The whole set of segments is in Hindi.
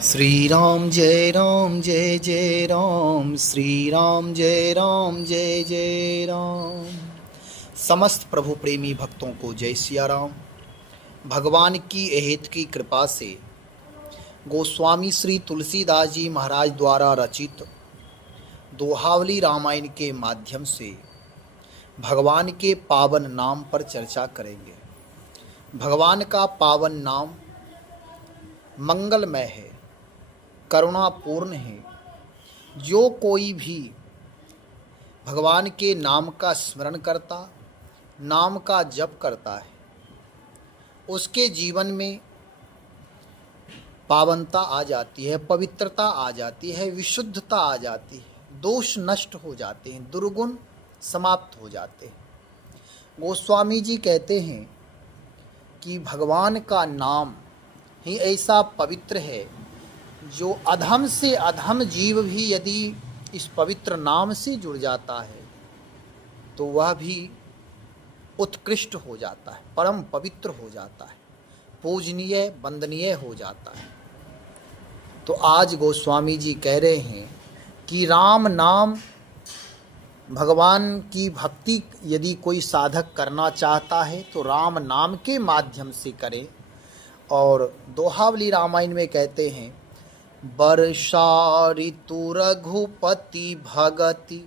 श्री राम जय राम जय जय राम, श्री राम जय राम जय जय राम। समस्त प्रभु प्रेमी भक्तों को जय सिया राम। भगवान की अहेत की कृपा से गोस्वामी श्री तुलसीदास जी महाराज द्वारा रचित दोहावली रामायण के माध्यम से भगवान के पावन नाम पर चर्चा करेंगे। भगवान का पावन नाम मंगलमय है, करुणापूर्ण है। जो कोई भी भगवान के नाम का स्मरण करता, नाम का जप करता है, उसके जीवन में पावनता आ जाती है, पवित्रता आ जाती है, विशुद्धता आ जाती है, दोष नष्ट हो जाते हैं, दुर्गुण समाप्त हो जाते हैं। गोस्वामी जी कहते हैं कि भगवान का नाम ही ऐसा पवित्र है जो अधम से अधम जीव भी यदि इस पवित्र नाम से जुड़ जाता है तो वह भी उत्कृष्ट हो जाता है, परम पवित्र हो जाता है, पूजनीय वंदनीय हो जाता है। तो आज गोस्वामी जी कह रहे हैं कि राम नाम, भगवान की भक्ति यदि कोई साधक करना चाहता है तो राम नाम के माध्यम से करे। और दोहावली रामायण में कहते हैं, वर्षा ऋतु रघुपति भगति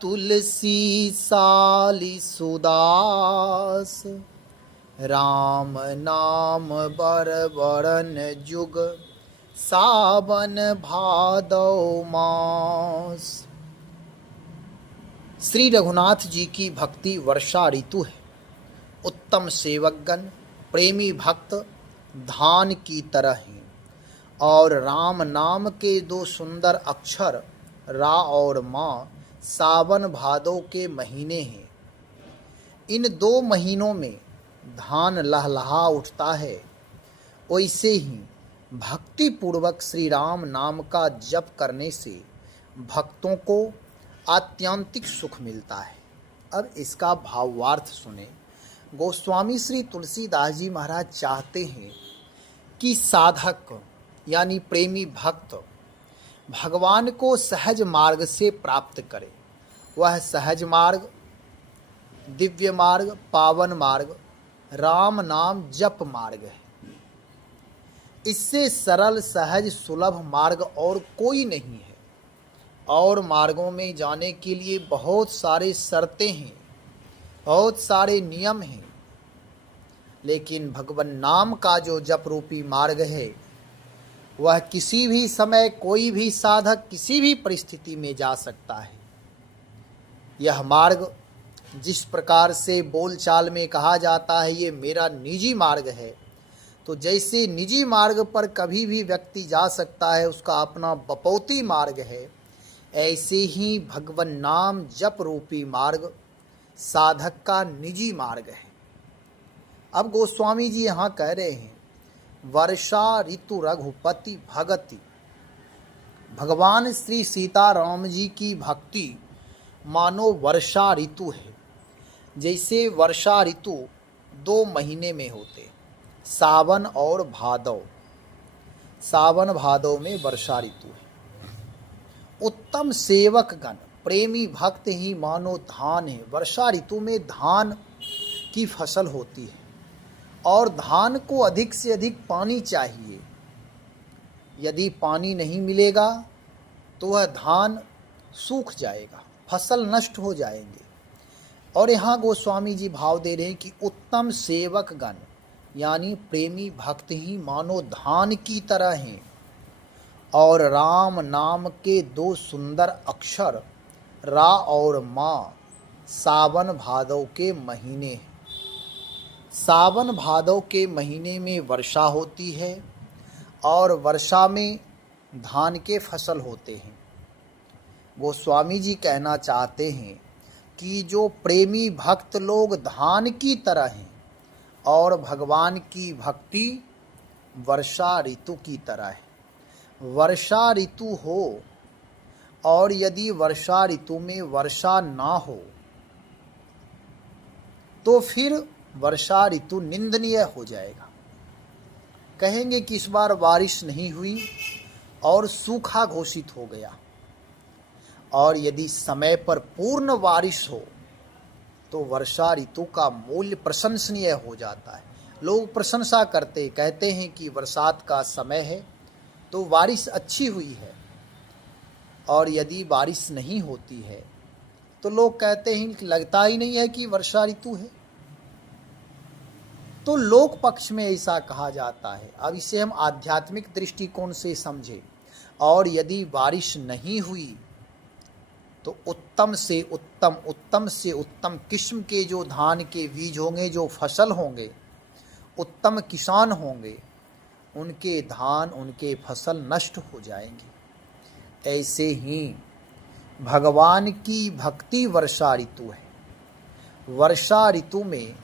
तुलसी साली सुदास, राम नाम बर बरन जुग सावन भादौ मास। श्री रघुनाथ जी की भक्ति वर्षा ऋतु है। उत्तम सेवकगण, प्रेमी भक्त धान की तरह हैं और राम नाम के दो सुंदर अक्षर रा और माँ सावन भादौ के महीने हैं। इन दो महीनों में धान लहलहा उठता है। वैसे ही भक्ति पूर्वक श्री राम नाम का जप करने से भक्तों को आत्यंतिक सुख मिलता है। अब इसका भावार्थ सुने। गोस्वामी श्री तुलसीदास जी महाराज चाहते हैं कि साधक यानी प्रेमी भक्त भगवान को सहज मार्ग से प्राप्त करे। वह सहज मार्ग, दिव्य मार्ग, पावन मार्ग राम नाम जप मार्ग है। इससे सरल, सहज, सुलभ मार्ग और कोई नहीं है। और मार्गों में जाने के लिए बहुत सारे शर्तें हैं, बहुत सारे नियम हैं, लेकिन भगवान नाम का जो जप रूपी मार्ग है वह किसी भी समय कोई भी साधक किसी भी परिस्थिति में जा सकता है। यह मार्ग जिस प्रकार से बोलचाल में कहा जाता है ये मेरा निजी मार्ग है, तो जैसे निजी मार्ग पर कभी भी व्यक्ति जा सकता है, उसका अपना बपौती मार्ग है, ऐसे ही भगवान नाम जप रूपी मार्ग साधक का निजी मार्ग है। अब गोस्वामी जी यहाँ कह रहे हैं, वर्षा ऋतु रघुपति भगति, भगवान श्री सीताराम जी की भक्ति मानो वर्षा ऋतु है। जैसे वर्षा ऋतु दो महीने में होते, सावन और भादौ। सावन भादौ में वर्षा ऋतु है। उत्तम सेवक गण, प्रेमी भक्त ही मानो धान है। वर्षा ऋतु में धान की फसल होती है और धान को अधिक से अधिक पानी चाहिए। यदि पानी नहीं मिलेगा तो वह धान सूख जाएगा, फसल नष्ट हो जाएंगे। और यहाँ गोस्वामी जी भाव दे रहे हैं कि उत्तम सेवक गण यानी प्रेमी भक्त ही मानो धान की तरह हैं और राम नाम के दो सुंदर अक्षर रा और माँ सावन भादौ के महीने हैं। सावन भादौ के महीने में वर्षा होती है और वर्षा में धान के फसल होते हैं। गोस्वामी जी कहना चाहते हैं कि जो प्रेमी भक्त लोग धान की तरह हैं और भगवान की भक्ति वर्षा ऋतु की तरह है। वर्षा ऋतु हो और यदि वर्षा ऋतु में वर्षा ना हो तो फिर वर्षा ऋतु निंदनीय हो जाएगा। कहेंगे कि इस बार बारिश नहीं हुई और सूखा घोषित हो गया। और यदि समय पर पूर्ण बारिश हो तो वर्षा ऋतु का मूल्य प्रशंसनीय हो जाता है। लोग प्रशंसा करते, कहते हैं कि बरसात का समय है तो बारिश अच्छी हुई है। और यदि बारिश नहीं होती है तो लोग कहते हैं कि लगता ही नहीं है कि वर्षा ऋतु है। तो लोक पक्ष में ऐसा कहा जाता है। अब इसे हम आध्यात्मिक दृष्टिकोण से समझें। और यदि बारिश नहीं हुई तो उत्तम से उत्तम किस्म के जो धान के बीज होंगे, जो फसल होंगे, उत्तम किसान होंगे, उनके धान, उनके फसल नष्ट हो जाएंगे। ऐसे ही भगवान की भक्ति वर्षा ऋतु है। वर्षा ऋतु में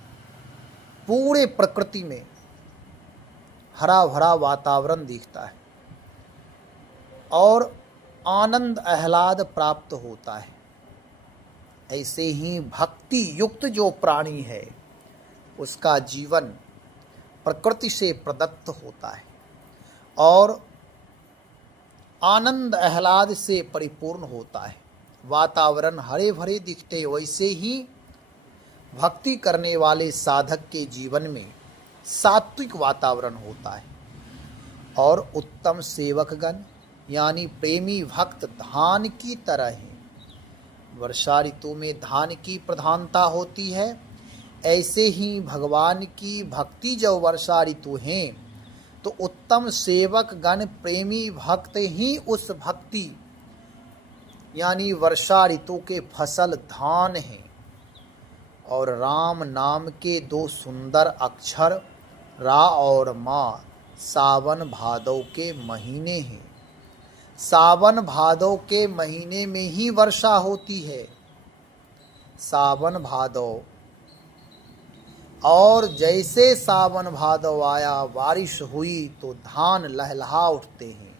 पूरे प्रकृति में हरा भरा वातावरण दिखता है और आनंद आह्लाद प्राप्त होता है। ऐसे ही भक्ति युक्त जो प्राणी है उसका जीवन प्रकृति से प्रदत्त होता है और आनंद आह्लाद से परिपूर्ण होता है। वातावरण हरे भरे दिखते। वैसे ही भक्ति करने वाले साधक के जीवन में सात्विक वातावरण होता है और उत्तम सेवकगण यानी प्रेमी भक्त धान की तरह हैं। वर्षा ऋतु में धान की प्रधानता होती है। ऐसे ही भगवान की भक्ति जब वर्षा ऋतु है तो उत्तम सेवक गण प्रेमी भक्त ही उस भक्ति यानी वर्षा ऋतु के फसल धान हैं। और राम नाम के दो सुंदर अक्षर रा और माँ सावन भादव के महीने हैं। सावन भादव के महीने में ही वर्षा होती है। सावन भादव, और जैसे सावन भादव आया बारिश हुई तो धान लहलहा उठते हैं।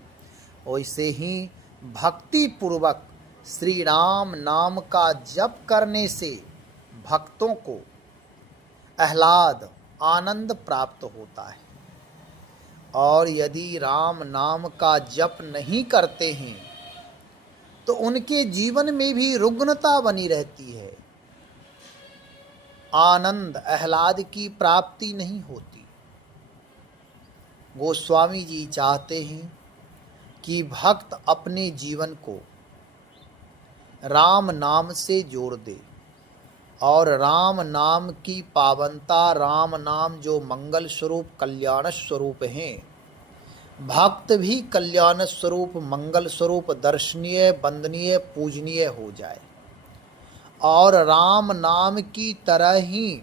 वैसे ही भक्ति पूर्वक श्री राम नाम का जप करने से भक्तों को आह्लाद आनंद प्राप्त होता है। और यदि राम नाम का जप नहीं करते हैं तो उनके जीवन में भी रुग्णता बनी रहती है, आनंद आह्लाद की प्राप्ति नहीं होती। गोस्वामी जी चाहते हैं कि भक्त अपने जीवन को राम नाम से जोड़ दे और राम नाम की पावनता, राम नाम जो मंगल स्वरूप कल्याण स्वरूप हैं, भक्त भी कल्याण स्वरूप मंगल स्वरूप दर्शनीय वंदनीय पूजनीय हो जाए और राम नाम की तरह ही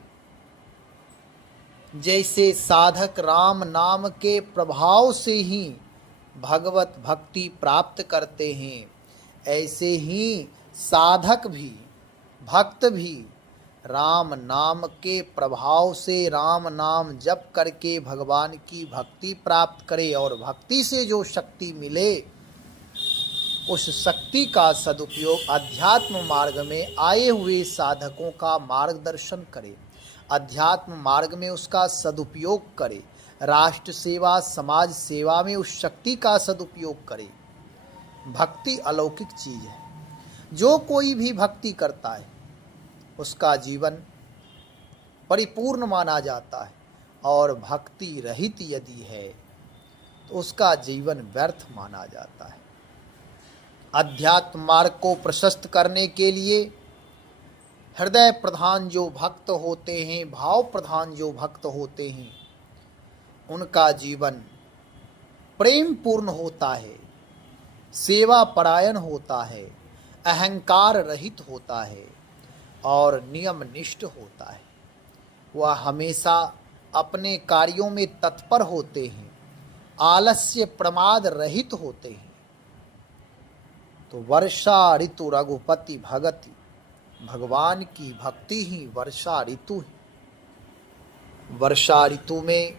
जैसे साधक राम नाम के प्रभाव से ही भगवत भक्ति प्राप्त करते हैं, ऐसे ही साधक भी भक्त भी राम नाम के प्रभाव से राम नाम जप करके भगवान की भक्ति प्राप्त करे और भक्ति से जो शक्ति मिले उस शक्ति का सदुपयोग अध्यात्म मार्ग में आए हुए साधकों का मार्गदर्शन करे, अध्यात्म मार्ग में उसका सदुपयोग करे, राष्ट्र सेवा समाज सेवा में उस शक्ति का सदुपयोग करे। भक्ति अलौकिक चीज है। जो कोई भी भक्ति करता है उसका जीवन परिपूर्ण माना जाता है और भक्ति रहित यदि है तो उसका जीवन व्यर्थ माना जाता है। अध्यात्म मार्ग को प्रशस्त करने के लिए हृदय प्रधान जो भक्त होते हैं, भाव प्रधान जो भक्त होते हैं, उनका जीवन प्रेम पूर्ण होता है, सेवा परायण होता है, अहंकार रहित होता है और नियम निष्ठ होता है। वह हमेशा अपने कार्यों में तत्पर होते हैं, आलस्य प्रमाद रहित होते हैं। तो वर्षा ऋतु रघुपति भगति, भगवान की भक्ति ही वर्षा ऋतु है। वर्षा ऋतु में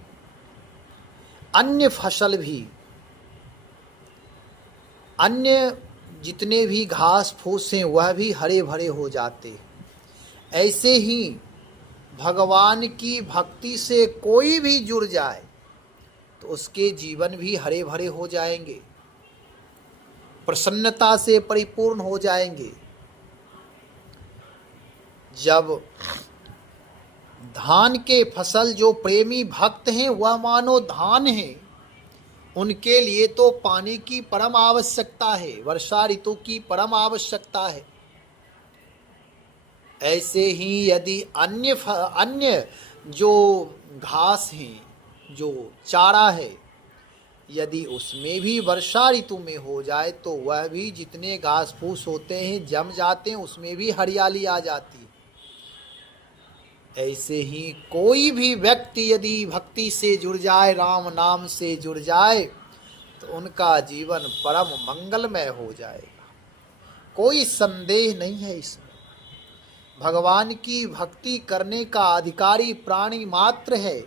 अन्य फसल भी, अन्य जितने भी घास फूस हैं वह भी हरे भरे हो जाते हैं। ऐसे ही भगवान की भक्ति से कोई भी जुड़ जाए तो उसके जीवन भी हरे भरे हो जाएंगे, प्रसन्नता से परिपूर्ण हो जाएंगे। जब धान के फसल जो प्रेमी भक्त हैं वह मानो धान है, उनके लिए तो पानी की परम आवश्यकता है, वर्षा ऋतु की परम आवश्यकता है। ऐसे ही यदि अन्य जो घास हैं, जो चारा है, यदि उसमें भी वर्षा ऋतु में हो जाए तो वह भी जितने घास फूस होते हैं जम जाते हैं, उसमें भी हरियाली आ जाती है। ऐसे ही कोई भी व्यक्ति यदि भक्ति से जुड़ जाए, राम नाम से जुड़ जाए, तो उनका जीवन परम मंगलमय हो जाएगा, कोई संदेह नहीं है इसमें। भगवान की भक्ति करने का अधिकारी प्राणी मात्र है।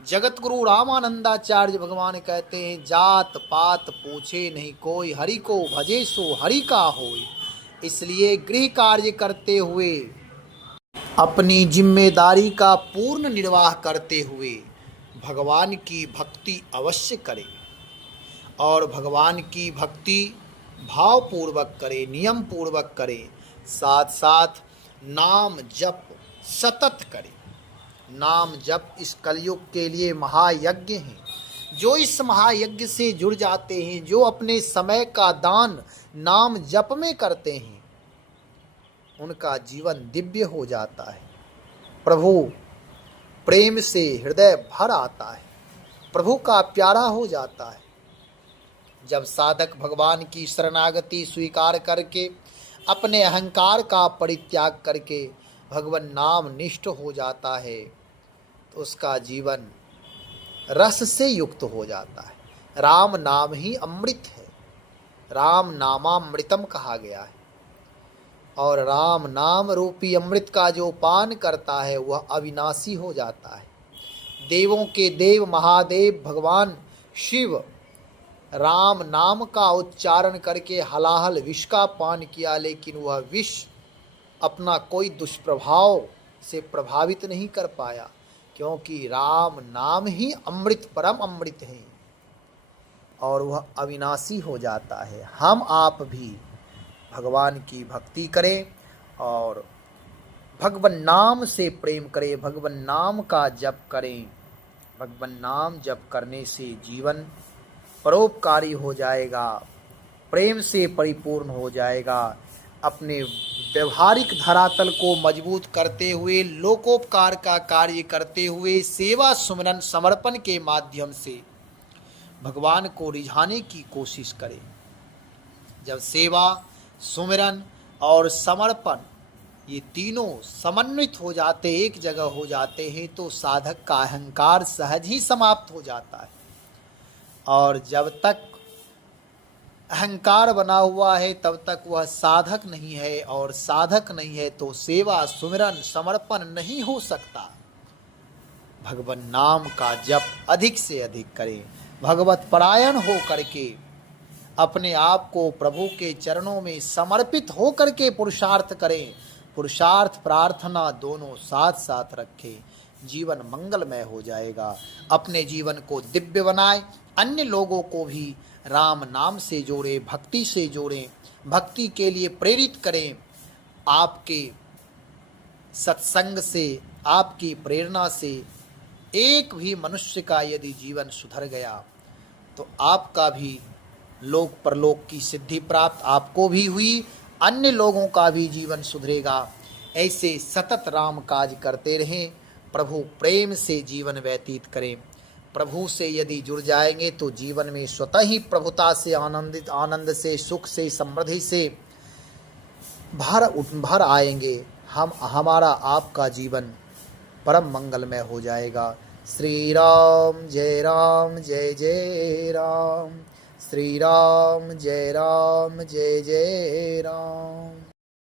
जगत गुरु रामानंदाचार्य भगवान कहते हैं, जात पात पूछे नहीं कोई, हरि को भजे सो हरि का होय। इसलिए गृह कार्य करते हुए, अपनी जिम्मेदारी का पूर्ण निर्वाह करते हुए भगवान की भक्ति अवश्य करें, और भगवान की भक्ति भावपूर्वक करें, नियम पूर्वक करें, साथ साथ नाम जप सतत करें। नाम जप इस कलयुग के लिए महायज्ञ है। जो इस महायज्ञ से जुड़ जाते हैं, जो अपने समय का दान नाम जप में करते हैं, उनका जीवन दिव्य हो जाता है। प्रभु प्रेम से हृदय भर आता है, प्रभु का प्यारा हो जाता है। जब साधक भगवान की शरणागति स्वीकार करके, अपने अहंकार का परित्याग करके भगवान नाम निष्ठ हो जाता है, तो उसका जीवन रस से युक्त हो जाता है। राम नाम ही अमृत है, राम नामामृतम कहा गया है। और राम नाम रूपी अमृत का जो पान करता है वह अविनाशी हो जाता है। देवों के देव महादेव भगवान शिव राम नाम का उच्चारण करके हलाहल विष का पान किया, लेकिन वह विष अपना कोई दुष्प्रभाव से प्रभावित नहीं कर पाया, क्योंकि राम नाम ही अमृत परम अमृत है और वह अविनाशी हो जाता है। हम आप भी भगवान की भक्ति करें और भगवान नाम से प्रेम करें, भगवान नाम का जप करें। भगवान नाम जप करने से जीवन परोपकारी हो जाएगा, प्रेम से परिपूर्ण हो जाएगा। अपने व्यवहारिक धरातल को मजबूत करते हुए, लोकोपकार का कार्य करते हुए, सेवा सुमरन समर्पण के माध्यम से भगवान को रिझाने की कोशिश करें। जब सेवा सुमिरन और समर्पण ये तीनों समन्वित हो जाते, एक जगह हो जाते हैं, तो साधक का अहंकार सहज ही समाप्त हो जाता है। और जब तक अहंकार बना हुआ है तब तक वह साधक नहीं है, और साधक नहीं है तो सेवा सुमिरन समर्पण नहीं हो सकता। भगवान नाम का जप अधिक से अधिक करें, भगवत परायण हो करके अपने आप को प्रभु के चरणों में समर्पित हो करके पुरुषार्थ करें। पुरुषार्थ प्रार्थना दोनों साथ साथ रखें, जीवन मंगलमय हो जाएगा। अपने जीवन को दिव्य बनाएं, अन्य लोगों को भी राम नाम से जोड़ें, भक्ति से जोड़ें, भक्ति के लिए प्रेरित करें। आपके सत्संग से, आपकी प्रेरणा से एक भी मनुष्य का यदि जीवन सुधर गया तो आपका भी लोक परलोक की सिद्धि प्राप्त आपको भी हुई, अन्य लोगों का भी जीवन सुधरेगा। ऐसे सतत राम काज करते रहें, प्रभु प्रेम से जीवन व्यतीत करें। प्रभु से यदि जुड़ जाएंगे तो जीवन में स्वतः ही प्रभुता से, आनंद से, सुख से, समृद्धि से भर आएंगे। हमारा आपका जीवन परम मंगलमय हो जाएगा। श्री राम जय जय राम, श्री राम जय जय राम।